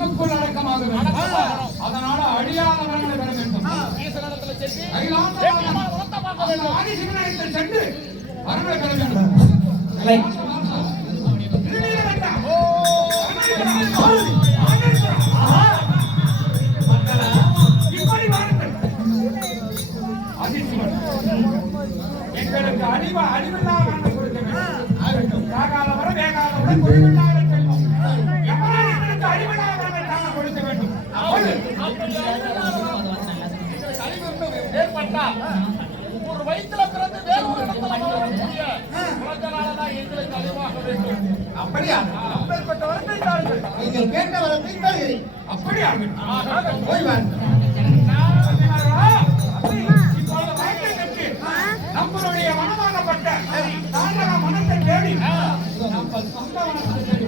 நமக்குள் அடக்கமாக வேண்டும். அதனால அழியாத வரங்களை பெற வேண்டும். ஆதிசிவனாயத்தில் சென்று வரங்களை பெற வேண்டும். எங்களுக்கு அழிவில்லாத வரங்களை கொடுக்க வேண்டும். காகால வர வேகால வர குறைவில்லாத செல்வம் எங்களுக்கு அழிவில்லாத வரங்களை தாங்கள் கொடுக்க வேண்டும். ஒரு வயிற்றுல பிறந்து வேறு ஒரு இடத்துல வரக்கூடிய குழந்தைனாலதான் எங்களுக்கு அழிவாக வேண்டும். அப்படியா? அப்பேற்பட்ட வரத்தை தாருங்கள். நீங்கள் கேட்ட வரத்தை தருகிறேன். அப்படியா? போய் வாருங்கள். நம்மளுடைய மனமாகப்பட்ட தாண்டக மனத்தை தேடி நம்ம சொந்த மனத்தை தேடி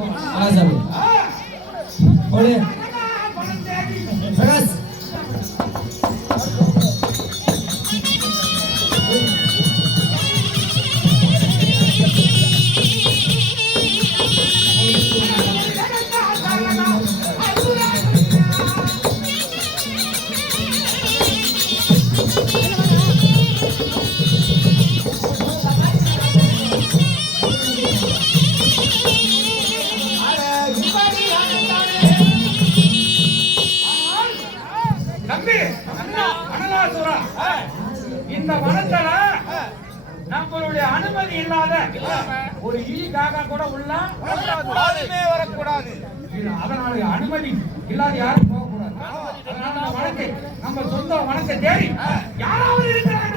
இந்த வனத்துல நம்மளுடைய அனுமதி இல்லாத ஒரு ஈகாக கூட உள்ள வரக்கூடாது. அதனால அனுமதி இல்லாத யாரும் போகக்கூடாது. அதனால நம்ம வனத்தை நம்ம சொந்த வனத்தை தேடி யாராவது இருக்கிறாங்க